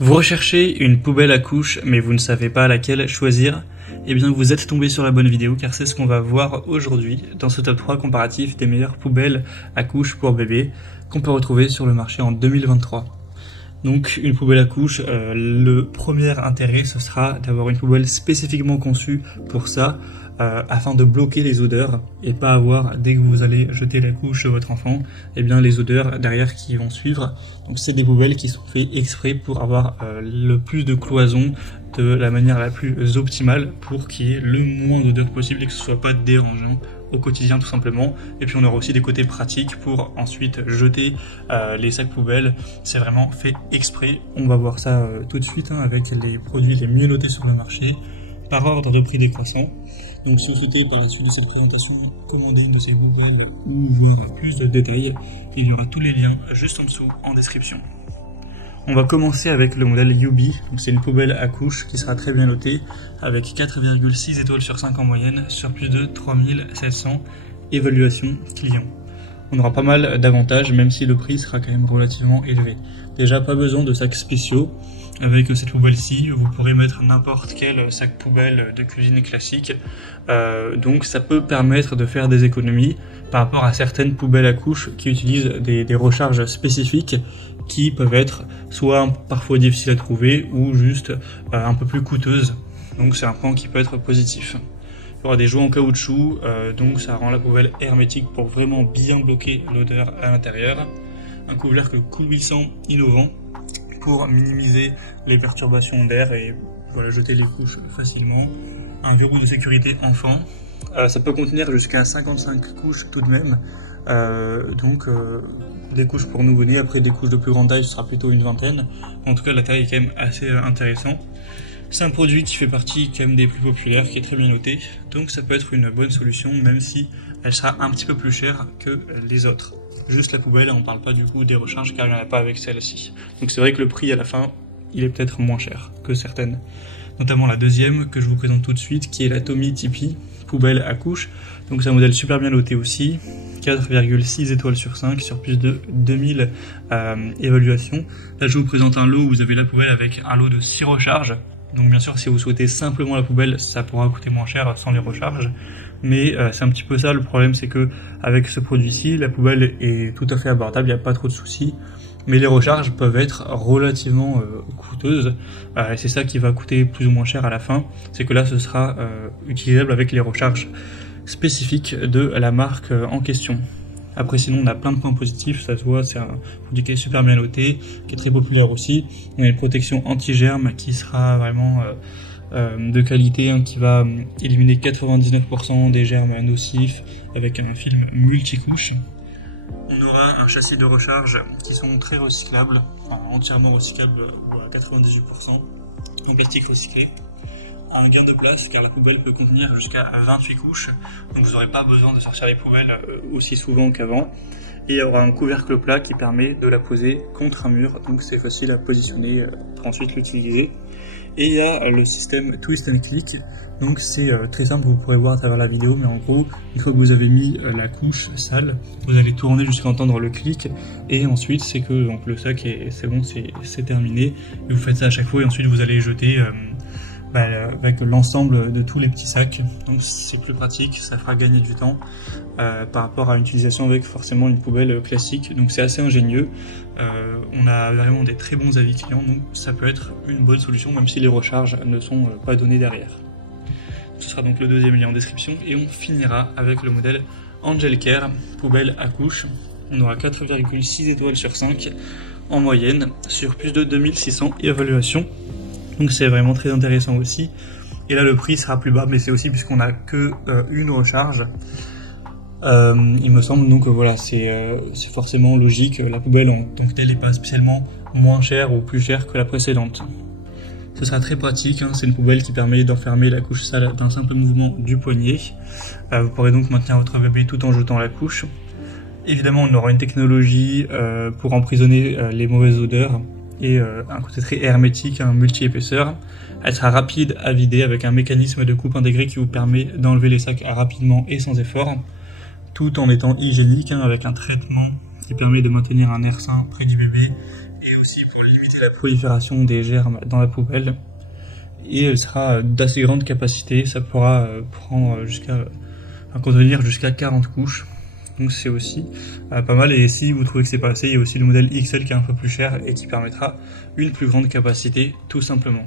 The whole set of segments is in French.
Vous recherchez une poubelle à couches, mais vous ne savez pas laquelle choisir? Eh bien, vous êtes tombé sur la bonne vidéo, car c'est ce qu'on va voir aujourd'hui dans ce top 3 comparatif des meilleures poubelles à couches pour bébés qu'on peut retrouver sur le marché en 2023. Donc, une poubelle à couches, le premier intérêt, ce sera d'avoir une poubelle spécifiquement conçue pour ça, afin de bloquer les odeurs et pas avoir, dès que vous allez jeter la couche de votre enfant, eh bien les odeurs derrière qui vont suivre. Donc c'est des poubelles qui sont faites exprès pour avoir le plus de cloison de la manière la plus optimale pour qu'il y ait le moins d'odeurs possible et que ce soit pas dérangeant au quotidien tout simplement. Et puis on aura aussi des côtés pratiques pour ensuite jeter les sacs poubelles. C'est vraiment fait exprès. On va voir ça tout de suite avec les produits les mieux notés sur le marché par ordre de prix décroissant. Donc si vous souhaitez par la suite de cette présentation commander une de ces poubelles ou voir plus de détails, il y aura tous les liens juste en dessous en description. On va commencer avec le modèle Yubi, donc c'est une poubelle à couches qui sera très bien notée avec 4,6 étoiles sur 5 en moyenne sur plus de 3700 évaluations clients. On aura pas mal d'avantages même si le prix sera quand même relativement élevé. Déjà pas besoin de sacs spéciaux. Avec cette poubelle-ci, vous pourrez mettre n'importe quel sac poubelle de cuisine classique, donc ça peut permettre de faire des économies par rapport à certaines poubelles à couches qui utilisent des recharges spécifiques qui peuvent être soit parfois difficiles à trouver ou juste un peu plus coûteuses, donc c'est un point qui peut être positif. Il y aura des jouets en caoutchouc, donc ça rend la poubelle hermétique pour vraiment bien bloquer l'odeur à l'intérieur. Un couvercle coulissant innovant pour minimiser les perturbations d'air et voilà, jeter les couches facilement. Un verrou de sécurité enfant. Ça peut contenir jusqu'à 55 couches tout de même. Donc des couches pour nouveau-nés, après des couches de plus grande taille, ce sera plutôt une vingtaine. En tout cas, la taille est quand même assez intéressante. C'est un produit qui fait partie quand même des plus populaires, qui est très bien noté. Donc ça peut être une bonne solution, même si elle sera un petit peu plus chère que les autres. Juste la poubelle, on ne parle pas du coup des recharges car il n'y en a pas avec celle-ci. Donc c'est vrai que le prix à la fin, il est peut-être moins cher que certaines. Notamment la deuxième que je vous présente tout de suite, qui est la Tommy Tipeee, poubelle à couches. Donc c'est un modèle super bien noté aussi, 4,6 étoiles sur 5 sur plus de 2000 évaluations. Là je vous présente un lot où vous avez la poubelle avec un lot de 6 recharges. Donc bien sûr si vous souhaitez simplement la poubelle, ça pourra coûter moins cher sans les recharges. Mais c'est un petit peu ça, le problème c'est que avec ce produit-ci, la poubelle est tout à fait abordable, il n'y a pas trop de soucis. Mais les recharges peuvent être relativement coûteuses, et c'est ça qui va coûter plus ou moins cher à la fin, c'est que là ce sera utilisable avec les recharges spécifiques de la marque en question. Après sinon on a plein de points positifs, ça se voit, c'est un produit qui est super bien noté, qui est très populaire aussi. On a une protection anti-germes qui sera vraiment de qualité, qui va éliminer 99% des germes nocifs avec un film multicouche. On aura un châssis de recharge qui sont très recyclables, entièrement recyclables à 98%, en plastique recyclé. Un gain de place car la poubelle peut contenir jusqu'à 28 couches, donc vous n'aurez pas besoin de sortir les poubelles aussi souvent qu'avant. Et il y aura un couvercle plat qui permet de la poser contre un mur, donc c'est facile à positionner pour ensuite l'utiliser. Et il y a le système Twist and Click, donc c'est très simple, vous pourrez voir à travers la vidéo, mais en gros, une fois que vous avez mis la couche sale, vous allez tourner jusqu'à entendre le clic, et ensuite c'est que donc, le sac c'est bon, c'est terminé, et vous faites ça à chaque fois, et ensuite vous allez jeter avec l'ensemble de tous les petits sacs, donc c'est plus pratique, ça fera gagner du temps par rapport à une utilisation avec forcément une poubelle classique, donc c'est assez ingénieux. On a vraiment des très bons avis clients, donc ça peut être une bonne solution même si les recharges ne sont pas données derrière. Ce sera donc le deuxième lien en description et on finira avec le modèle Angel Care, poubelle à couches. On aura 4,6 étoiles sur 5 en moyenne sur plus de 2600 évaluations. Donc c'est vraiment très intéressant aussi. Et là le prix sera plus bas, mais c'est aussi puisqu'on n'a que une recharge. Il me semble donc voilà, c'est forcément logique. La poubelle en tant que telle n'est pas spécialement moins chère ou plus chère que la précédente. Ce sera très pratique, c'est une poubelle qui permet d'enfermer la couche sale d'un simple mouvement du poignet. Vous pourrez donc maintenir votre bébé tout en jetant la couche. Évidemment on aura une technologie pour emprisonner les mauvaises odeurs et un côté très hermétique, un multi-épaisseur. Elle sera rapide à vider avec un mécanisme de coupe intégré qui vous permet d'enlever les sacs rapidement et sans effort, tout en étant hygiénique avec un traitement qui permet de maintenir un air sain près du bébé et aussi pour limiter éviter la prolifération des germes dans la poubelle. Et elle sera d'assez grande capacité, ça pourra contenir jusqu'à 40 couches. Donc c'est aussi pas mal, et si vous trouvez que c'est pas assez, il y a aussi le modèle XL qui est un peu plus cher et qui permettra une plus grande capacité tout simplement.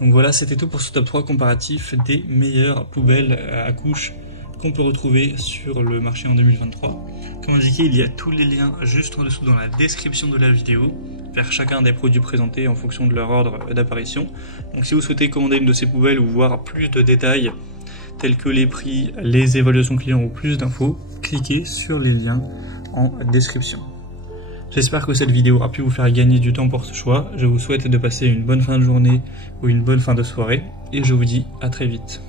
Donc voilà, c'était tout pour ce top 3 comparatif des meilleures poubelles à couches qu'on peut retrouver sur le marché en 2023. Comme indiqué, il y a tous les liens juste en dessous dans la description de la vidéo vers chacun des produits présentés en fonction de leur ordre d'apparition. Donc si vous souhaitez commander une de ces poubelles ou voir plus de détails tels que les prix, les évaluations clients ou plus d'infos, cliquez sur les liens en description. J'espère que cette vidéo aura pu vous faire gagner du temps pour ce choix. Je vous souhaite de passer une bonne fin de journée ou une bonne fin de soirée et je vous dis à très vite.